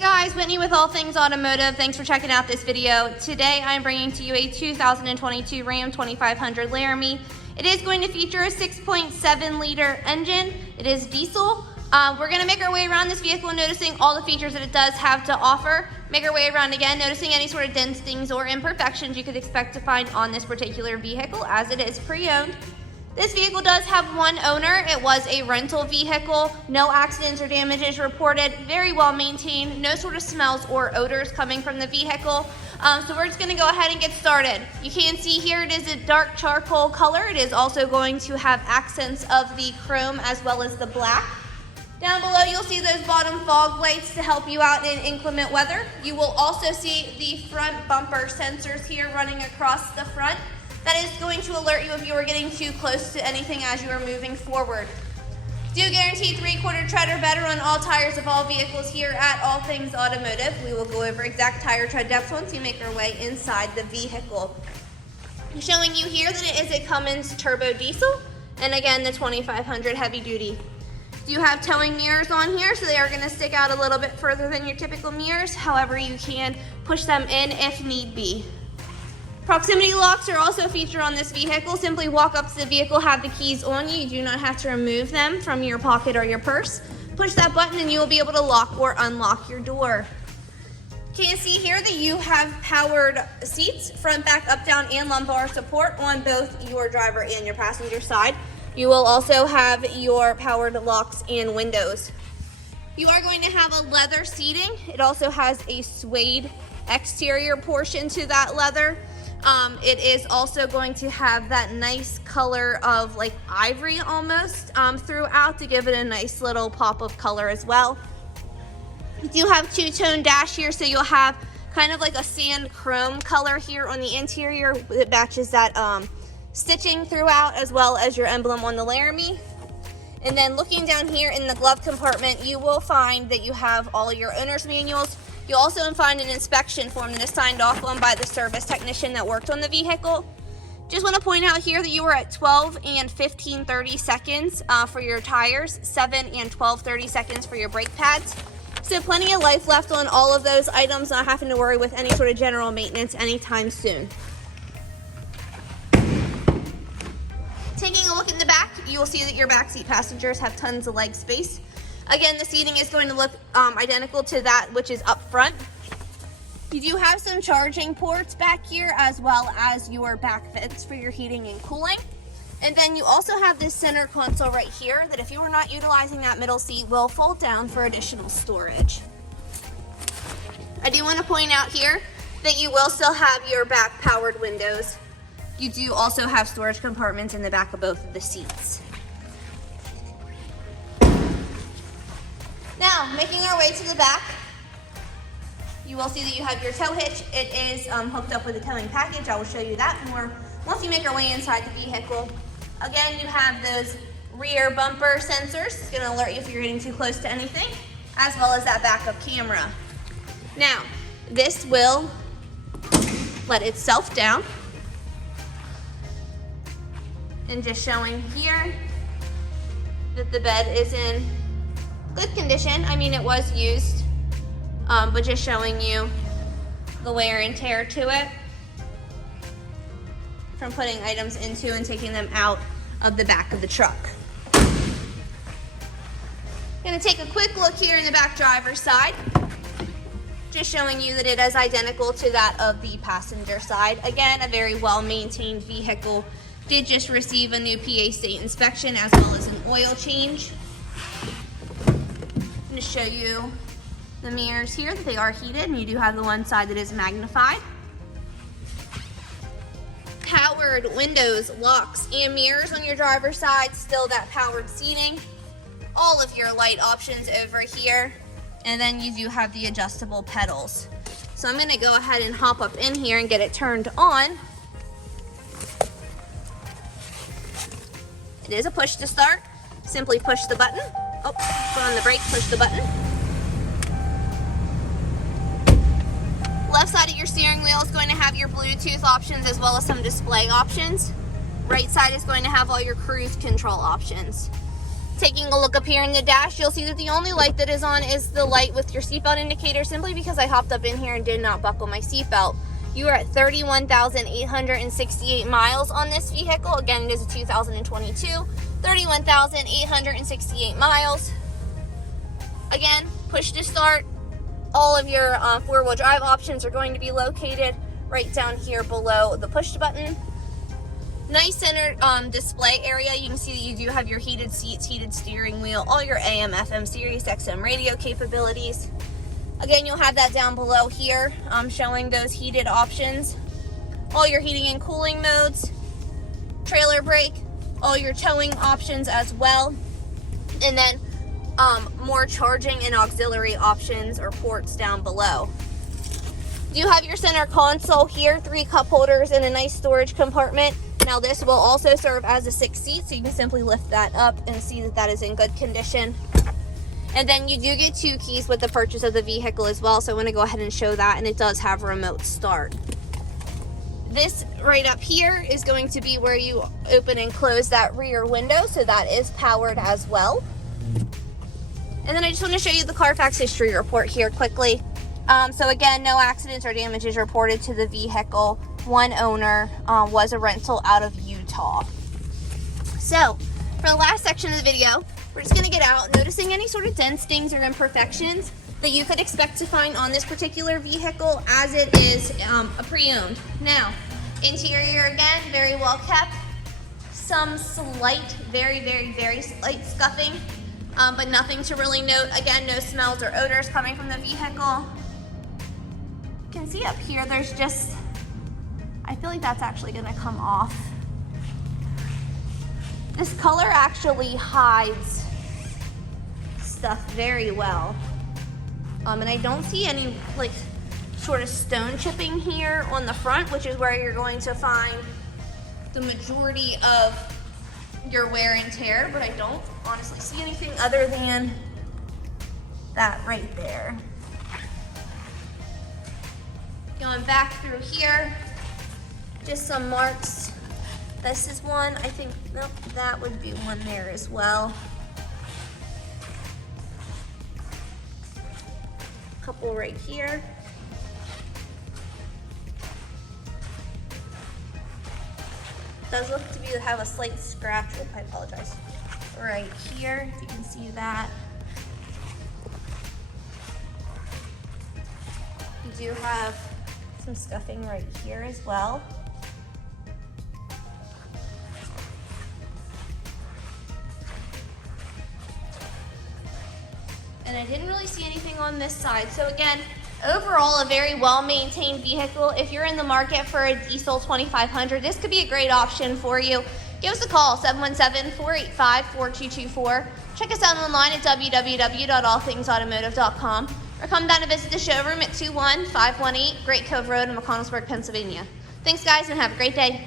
guys, Whitney with All Things Automotive. Thanks for checking out this video. Today I'm bringing to you a 2022 Ram 2500 Laramie. It is going to feature a 6.7 liter engine. It is diesel. We're going to make our way around this vehicle, noticing all the features that it does have to offer. Make our way around again, noticing any sort of dents, dings, or imperfections you could expect to find on this particular vehicle, as it is pre-owned. This vehicle does have one owner. It was a rental vehicle. No accidents or damages reported. Very well maintained. No sort of smells or odors coming from the vehicle. So we're just going to go ahead and get started. You can see here it is a dark charcoal color. It is also going to have accents of the chrome as well as the black. Down below you'll see those bottom fog lights to help you out in inclement weather. You will also see the front bumper sensors here running across the front. That is going to alert you if you are getting too close to anything as you are moving forward. Do guarantee 3/4 tread or better on all tires of all vehicles here at All Things Automotive. We will go over exact tire tread depths once we make our way inside the vehicle. Showing you here that it is a Cummins turbo diesel, and again the 2500 heavy duty. Do you have towing mirrors on here, so they are going to stick out a little bit further than your typical mirrors. However, you can push them in if need be. Proximity locks are also featured on this vehicle. Simply walk up to the vehicle, have the keys on you. You do not have to remove them from your pocket or your purse. Push that button and you will be able to lock or unlock your door. You can see here that you have powered seats, front, back, up, down, and lumbar support on both your driver and your passenger side. You will also have your powered locks and windows. You are going to have a leather seating. It also has a suede exterior portion to that leather. It is also going to have that nice color of like ivory almost throughout to give it a nice little pop of color as well. You do have two-tone dash here, so you'll have kind of like a sand chrome color here on the interior that matches that stitching throughout, as well as your emblem on the Laramie. And then looking down here in the glove compartment, you will find that you have all your owner's manuals. You'll also find an inspection form that is signed off on by the service technician that worked on the vehicle. Just want to point out here that you were at 12 and 15/30 seconds for your tires, 7 and 12/30 seconds for your brake pads. So plenty of life left on all of those items, not having to worry with any sort of general maintenance anytime soon. Taking a look in the back, you will see that your backseat passengers have tons of leg space. Again, the seating is going to look identical to that which is up front. You do have some charging ports back here, as well as your back vents for your heating and cooling. And then you also have this center console right here that, if you are not utilizing that middle seat, will fold down for additional storage. I do want to point out here that you will still have your back powered windows. You do also have storage compartments in the back of both of the seats. Now, making our way to the back, you will see that you have your tow hitch. It is hooked up with a towing package. I will show you that more once you make our way inside the vehicle. Again, you have those rear bumper sensors. It's going to alert you if you're getting too close to anything, as well as that backup camera. Now, this will let itself down. And just showing here that the bed is in good condition. I mean, it was used, but just showing you the wear and tear to it from putting items into and taking them out of the back of the truck. Gonna take a quick look here in the back driver's side, just showing you that it is identical to that of the passenger side. Again, a very well-maintained vehicle. Did just receive a new PA state inspection as well as an oil change. I'm going to show you the mirrors here, that they are heated, and you do have the one side that is magnified. Powered windows, locks, and mirrors on your driver's side. Still that powered seating. All of your light options over here. And then you do have the adjustable pedals. So I'm going to go ahead and hop up in here and get it turned on. It is a push to start. Simply push the button. Oh, put on the brake, push the button. Left side of your steering wheel is going to have your Bluetooth options as well as some display options. Right side is going to have all your cruise control options. Taking a look up here in the dash, you'll see that the only light that is on is the light with your seatbelt indicator, simply because I hopped up in here and did not buckle my seatbelt. You are at 31,868 miles on this vehicle. Again, it is a 2022, 31,868 miles. Again, push to start. All of your four-wheel drive options are going to be located right down here below the push button. Nice center display area. You can see that you do have your heated seats, heated steering wheel, all your AM, FM, Sirius XM radio capabilities. Again, you'll have that down below here, showing those heated options. All your heating and cooling modes, trailer brake, all your towing options as well. And then more charging and auxiliary options or ports down below. You have your center console here, 3 cup holders and a nice storage compartment. Now this will also serve as a 6th seat, so you can simply lift that up and see that that is in good condition. And then you do get 2 keys with the purchase of the vehicle as well, so I want to go ahead and show that, and it does have remote start. This right up here is going to be where you open and close that rear window, so that is powered as well. And then I just want to show you the CARFAX history report here quickly. So again, no accidents or damages reported to the vehicle. One owner was a rental out of Utah. So for the last section of the video, we're just going to get out, noticing any sort of dents, dings, or imperfections that you could expect to find on this particular vehicle, as it is a pre-owned. Now, interior again, very well kept. Some slight, very slight scuffing, but nothing to really note. Again, no smells or odors coming from the vehicle. You can see up here, there's just, I feel like that's actually going to come off. This color actually hides stuff very well. And I don't see any like sort of stone chipping here on the front, which is where you're going to find the majority of your wear and tear, but I don't honestly see anything other than that right there. Going back through here, just some marks. This is one, I think, nope, that would be one there as well. Couple right here. Does look to be have a slight scratch. Oh, I apologize. Right here, if you can see that. You do have some scuffing right here as well. And I didn't really see anything on this side. So again, overall, a very well-maintained vehicle. If you're in the market for a diesel 2500, this could be a great option for you. Give us a call, 717-485-4224. Check us out online at www.allthingsautomotive.com, or come down to visit the showroom at 21518 Great Cove Road in McConnellsburg, Pennsylvania. Thanks, guys, and have a great day.